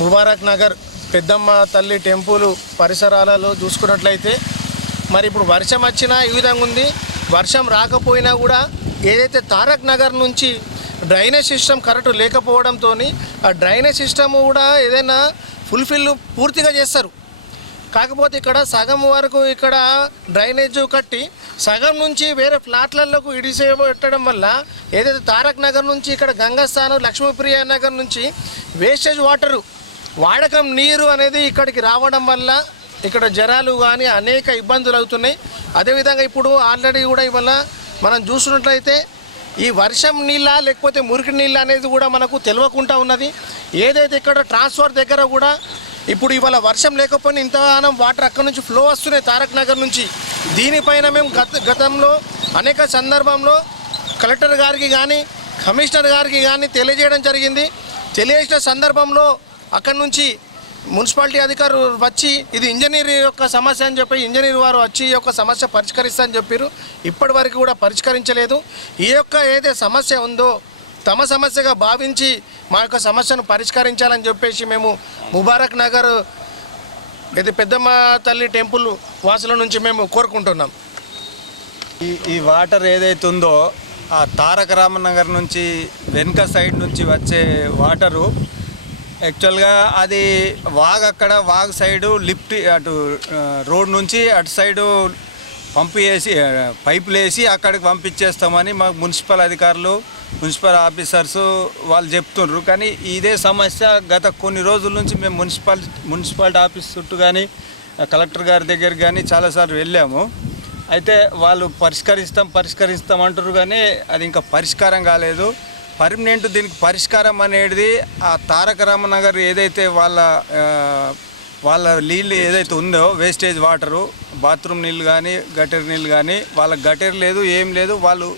ముబారక్ నగర్ పెద్దమ్మ తల్లి టెంపుల్ పరిసరాలలో చూసుకున్నట్లయితే మరి ఇప్పుడు వర్షం వచ్చినా ఈ విధంగా ఉంది. వర్షం రాకపోయినా కూడా ఏదైతే తారక్ నగర్ నుంచి డ్రైనేజ్ సిస్టమ్ కరెక్ట్ లేకపోవడంతో ఆ డ్రైనేజ్ సిస్టమ్ కూడా ఏదైనా ఫుల్ఫిల్ పూర్తిగా చేస్తారు. కాకపోతే ఇక్కడ సగం వరకు ఇక్కడ డ్రైనేజ్ కట్టి సగం నుంచి వేరే ఫ్లాట్లకు ఇడిసేయబెట్టడం వల్ల ఏదైతే తారక్ నగర్ నుంచి ఇక్కడ గంగాస్థానం లక్ష్మీప్రియ నగర్ నుంచి వేస్టేజ్ వాటరు వాడకం నీరు అనేది ఇక్కడికి రావడం వల్ల ఇక్కడ జరాలు కానీ అనేక ఇబ్బందులు అవుతున్నాయి. అదేవిధంగా ఇప్పుడు ఆల్రెడీ కూడా ఇవాళ మనం చూసినట్లయితే ఈ వర్షం నీళ్ళ లేకపోతే మురికి నీళ్ళ అనేది కూడా మనకు తెలియకుండా ఉన్నది. ఏదైతే ఇక్కడ ట్రాన్స్ఫర్ దగ్గర కూడా ఇప్పుడు ఇవాళ వర్షం లేకపోయినా ఇంతగానం వాటర్ అక్కడ నుంచి ఫ్లో వస్తున్నాయి తారక్ నగర్ నుంచి. దీనిపైన మేము గతంలో అనేక సందర్భంలో కలెక్టర్ గారికి కానీ కమిషనర్ గారికి కానీ తెలియజేయడం జరిగింది. తెలియజేసిన సందర్భంలో అక్కడి నుంచి మున్సిపాలిటీ అధికారులు వచ్చి ఇది ఇంజనీర్ యొక్క సమస్య అని చెప్పి ఇంజనీర్ వారు వచ్చి ఈ యొక్క సమస్య పరిష్కరిస్తారని చెప్పారు. ఇప్పటి వరకు కూడా పరిష్కరించలేదు. ఈ యొక్క ఏదైతే సమస్య ఉందో తమ సమస్యగా భావించి మా యొక్క సమస్యను పరిష్కరించాలని చెప్పేసి మేము ముబారక్ నగర్ ఇది పెద్దమ్మ తల్లి టెంపుల్ వాసుల నుంచి మేము కోరుకుంటున్నాం. ఈ వాటర్ ఏదైతే ఉందో ఆ తారక రామనగర్ నుంచి వెనుక సైడ్ నుంచి వచ్చే వాటరు యాక్చువల్గా అది అక్కడ వాగు సైడు లిఫ్ట్ అటు రోడ్ నుంచి అటు సైడు పైపులు వేసి అక్కడికి పంపించేస్తామని మాకు మున్సిపల్ అధికారులు మున్సిపల్ ఆఫీసర్స్ వాళ్ళు చెప్తున్నారు. కానీ ఇదే సమస్య గత కొన్ని రోజుల నుంచి మేము మున్సిపాలిటీ ఆఫీస్ చుట్టూ కానీ కలెక్టర్ గారి దగ్గర కానీ చాలాసార్లు వెళ్ళాము. అయితే వాళ్ళు పరిష్కరిస్తాం అంటారు కానీ అది ఇంకా పరిష్కారం కాలేదు. పర్మనెంట్ దీనికి పరిష్కారం అనేది ఆ తారక రామనగర్ ఏదైతే వాళ్ళ నీళ్ళు ఏదైతే ఉందో వేస్టేజ్ వాటరు బాత్రూమ్ నీళ్ళు కానీ గటర్ నీళ్ళు కానీ వాళ్ళకి గటర్ లేదు ఏం లేదు. వాళ్ళు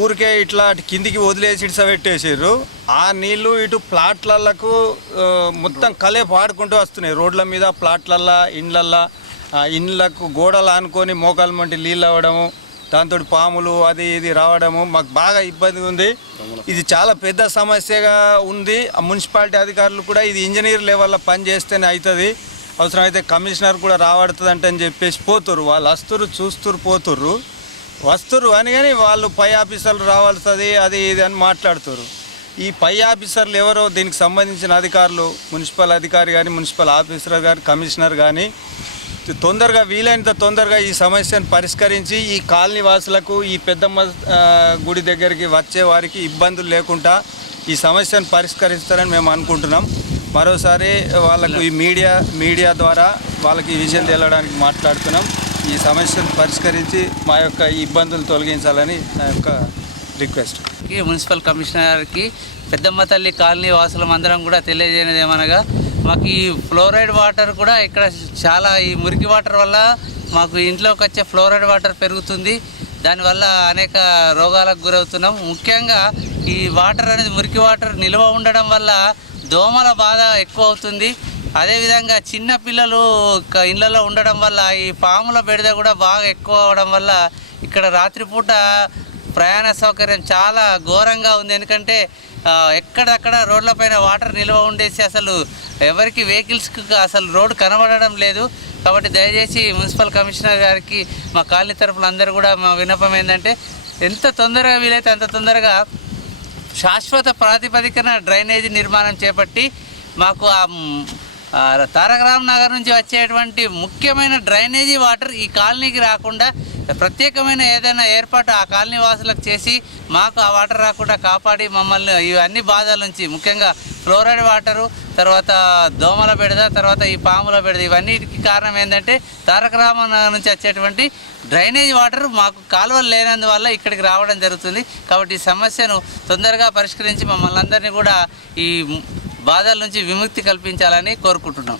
ఊరికే ఇట్లా కిందికి వదిలేసి ఇడిసబెట్టేసారు. ఆ నీళ్ళు ఇటు ప్లాట్లకు మొత్తం కలే పాడుకుంటూ వస్తున్నాయి. రోడ్ల మీద ప్లాట్లల్లో ఇండ్లకు గోడలు ఆనుకొని మోకాలు మంటి నీళ్ళు అవ్వడము, దాంతో పాములు అది ఇది రావడము మాకు బాగా ఇబ్బందిగా ఉంది. ఇది చాలా పెద్ద సమస్యగా ఉంది. మున్సిపాలిటీ అధికారులు కూడా ఇది ఇంజనీర్ లెవెల్లో పని చేస్తేనే అవుతుంది, అవసరమైతే కమిషనర్ కూడా రావడుతుంది అని చెప్పేసి పోతుర్రు. వాళ్ళు వస్తురు అని కానీ వాళ్ళు పై ఆఫీసర్లు రావాల్సింది అది ఇది అని మాట్లాడుతారు. ఈ పై ఆఫీసర్లు ఎవరో దీనికి సంబంధించిన అధికారులు మున్సిపల్ అధికారి కానీ మున్సిపల్ ఆఫీసర్ కానీ కమిషనర్ కానీ వీలైనంత తొందరగా ఈ సమస్యను పరిష్కరించి ఈ కాలనీ వాసులకు ఈ పెద్దమ్మ గుడి దగ్గరికి వచ్చే వారికి ఇబ్బందులు లేకుండా ఈ సమస్యను పరిష్కరిస్తారని మేము అనుకుంటున్నాం. మరోసారి వాళ్ళకు ఈ మీడియా ద్వారా వాళ్ళకి ఈ విషయం తెలియడానికి మాట్లాడుతున్నాం. ఈ సమస్యను పరిష్కరించి మా యొక్క ఇబ్బందులు తొలగించాలని నా యొక్క రిక్వెస్ట్. మున్సిపల్ కమిషనర్కి పెద్దమ్మ తల్లి కాలనీ వాసులం అందరం కూడా తెలియజేయనిది ఏమనగా మాకు ఈ ఫ్లోరైడ్ వాటర్ కూడా ఇక్కడ చాలా ఈ మురికి వాటర్ వల్ల మాకు ఇంట్లోకి వచ్చే ఫ్లోరైడ్ వాటర్ పెరుగుతుంది. దానివల్ల అనేక రోగాలకు గురవుతున్నాం. ముఖ్యంగా ఈ వాటర్ అనేది మురికి వాటర్ నిల్వ ఉండడం వల్ల దోమల బాధ ఎక్కువ అవుతుంది. అదేవిధంగా చిన్న పిల్లలు ఇళ్ళలో ఉండడం వల్ల ఈ పాముల బెడద కూడా బాగా ఎక్కువ అవడం వల్ల ఇక్కడ రాత్రిపూట ప్రయాణ సౌకర్యం చాలా ఘోరంగా ఉంది. ఎందుకంటే ఎక్కడక్కడ రోడ్లపైన వాటర్ నిల్వ ఉండేసి అసలు ఎవరికి వెహికల్స్కి అసలు రోడ్డు కనబడడం లేదు. కాబట్టి దయచేసి మున్సిపల్ కమిషనర్ గారికి మా కాలనీ తరపున అందరూ కూడా మా విన్నపం ఏంటంటే ఎంత తొందరగా వీలైతే అంత తొందరగా శాశ్వత ప్రాతిపదికన డ్రైనేజీ నిర్మాణం చేపట్టి మాకు తారక రామనగర్ నుంచి వచ్చేటువంటి ముఖ్యమైన డ్రైనేజీ వాటర్ ఈ కాలనీకి రాకుండా ప్రత్యేకమైన ఏదైనా ఏర్పాటు ఆ కాలనీ వాసులకు చేసి మాకు ఆ వాటర్ రాకుండా కాపాడి మమ్మల్ని ఇవన్నీ బాధల నుంచి ముఖ్యంగా ఫ్లోరైడ్ వాటరు, తర్వాత దోమల బెడద, తర్వాత ఈ పాముల బెడద ఇవన్నిటికి కారణం ఏంటంటే తారక రామనగర్ నుంచి వచ్చేటువంటి డ్రైనేజ్ వాటర్ మాకు కాలువలు లేనందువల్ల ఇక్కడికి రావడం జరుగుతుంది. కాబట్టి ఈ సమస్యను తొందరగా పరిష్కరించి మమ్మల్ని అందరినీ కూడా ఈ బాధల నుంచి విముక్తి కల్పించాలని కోరుకుంటున్నాం.